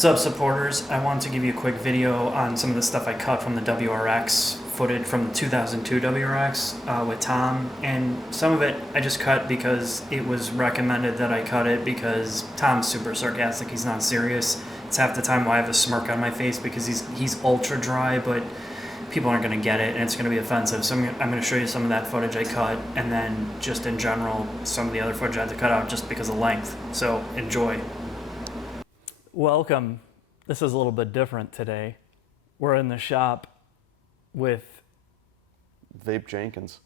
What's up, supporters? I wanted to give you a quick video on some of the stuff I cut from the WRX footage from the 2002 WRX with Tom, and some of it I just cut because it was recommended that I cut it because Tom's super sarcastic. He's not serious. It's half the time why I have a smirk on my face because he's ultra dry, but people aren't going to get it and it's going to be offensive. So I'm going to show you some of that footage I cut, and then just in general some of the other footage I had to cut out just because of length. So enjoy. Welcome. This is a little bit different today. We're in the shop with Vape Jenkins.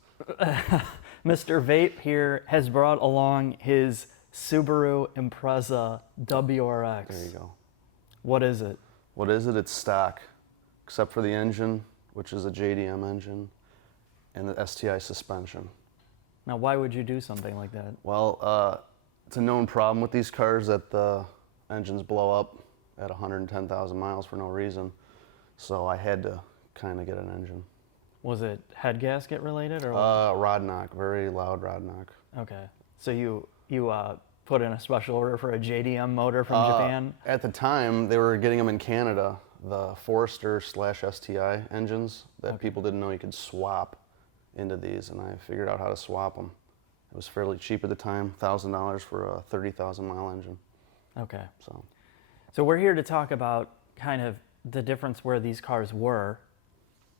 Mr. Vape here has brought along his Subaru Impreza WRX. There you go. What is it? What is it? It's stock, except for the engine, which is a JDM engine, and the STI suspension. Now, why would you do something like that? Well, it's a known problem with these cars that the engines blow up at 110,000 miles for no reason. So I had to kind of get an engine. Was it head gasket related or what? Rod knock, very loud rod knock. Okay. So you put in a special order for a JDM motor from Japan? At the time, they were getting them in Canada, the Forester/STI engines that people didn't know you could swap into these, and I figured out how to swap them. It was fairly cheap at the time, $1,000 for a 30,000 mile engine. Okay. So we're here to talk about kind of the difference where these cars were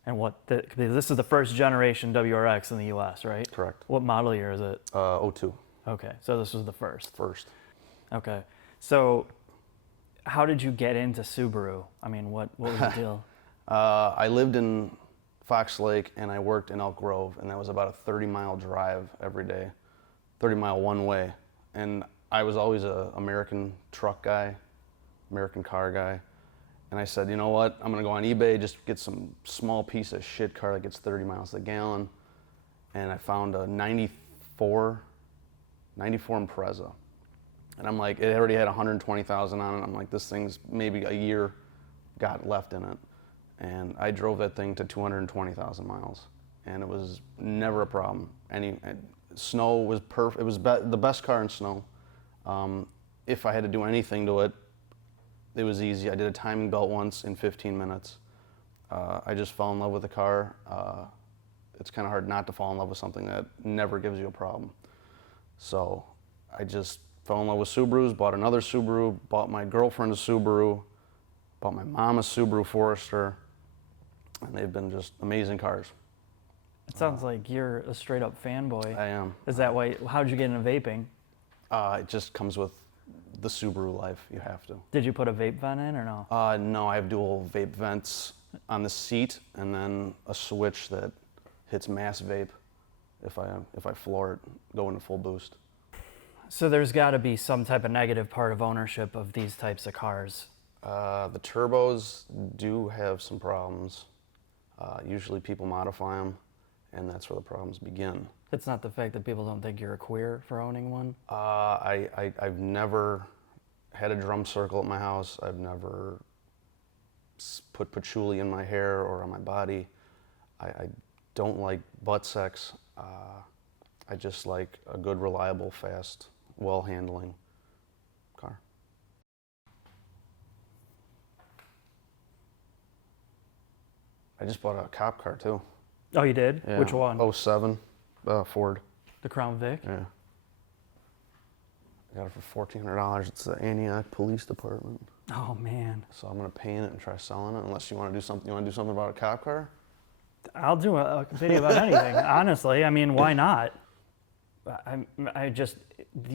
and this is the first generation WRX in the US, right? Correct. What model year is it? '02. Okay, so this was the first. First. Okay, so how did you get into Subaru? I mean, what was the deal? I lived in Fox Lake and I worked in Elk Grove, and that was about a 30-mile drive every day, 30-mile one way. And I was always a American truck guy, American car guy. And I said, you know what, I'm gonna go on eBay, just get some small piece of shit car that gets 30 miles a gallon. And I found a 94 Impreza. And I'm like, it already had 120,000 on it. I'm like, this thing's maybe a year got left in it. And I drove that thing to 220,000 miles. And it was never a problem. Snow was perfect. It was the best car in snow. If I had to do anything to it, it was easy. I did a timing belt once in 15 minutes. I just fell in love with the car. It's kind of hard not to fall in love with something that never gives you a problem. So I just fell in love with Subarus, bought another Subaru, bought my girlfriend a Subaru, bought my mom a Subaru Forester, and they've been just amazing cars. It sounds like you're a straight up fanboy. I am. Is that why? How'd you get into vaping? It just comes with the Subaru life. You have to. Did you put a vape vent in or no? No, I have dual vape vents on the seat, and then a switch that hits mass vape if I floor it, go into full boost. So there's got to be some type of negative part of ownership of these types of cars. The turbos do have some problems. Usually people modify them, and that's where the problems begin. It's not the fact that people don't think you're a queer for owning one? I've never had a drum circle at my house. I've never put patchouli in my hair or on my body. I don't like butt sex. I just like a good, reliable, fast, well-handling car. I just bought a cop car too. Oh, you did? Yeah. Which one? '07 Ford. The Crown Vic? Yeah. I got it for $1,400. It's the Antioch Police Department. Oh man. So I'm gonna paint it and try selling it. Unless you want to do something. You want to do something about a cop car? I'll do a video about anything, honestly. I mean, why not?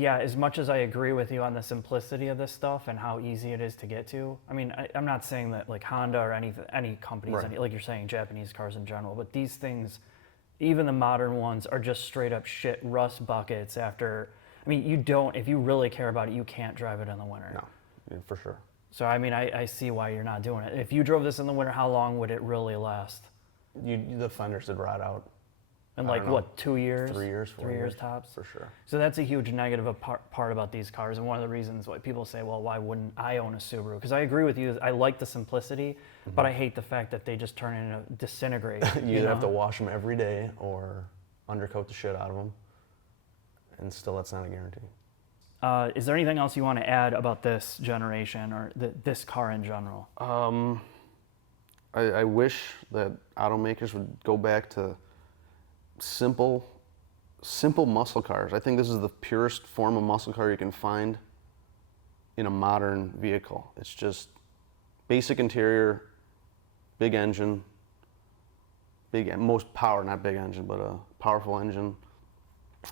As much as I agree with you on the simplicity of this stuff and how easy it is to get to, I mean, I'm not saying that like Honda or any companies, Right. like you're saying, Japanese cars in general, but these things, even the modern ones, are just straight up shit rust buckets after, I mean, if you really care about it, you can't drive it in the winter. No, yeah, for sure. So, I mean, I see why you're not doing it. If you drove this in the winter, how long would it really last? The fenders would rot out. And I like don't know, what, 2 years? 3 years, 3 years tops? For sure. So that's a huge negative part about these cars, and one of the reasons why people say, well, why wouldn't I own a Subaru? Because I agree with you, I like the simplicity, but I hate the fact that they just turn into disintegrate. You either have to wash them every day or undercoat the shit out of them, and still that's not a guarantee. Is there anything else you want to add about this generation or this car in general? I wish that automakers would go back to simple muscle cars. I think this is the purest form of muscle car you can find in a modern vehicle. It's just basic interior, big engine, most power, not big engine, but a powerful engine,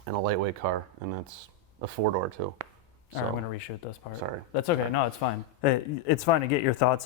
and a lightweight car, and that's a 4-door too. All right, I'm going to reshoot this part. Sorry. That's okay. No, it's fine. It's fine to get your thoughts out.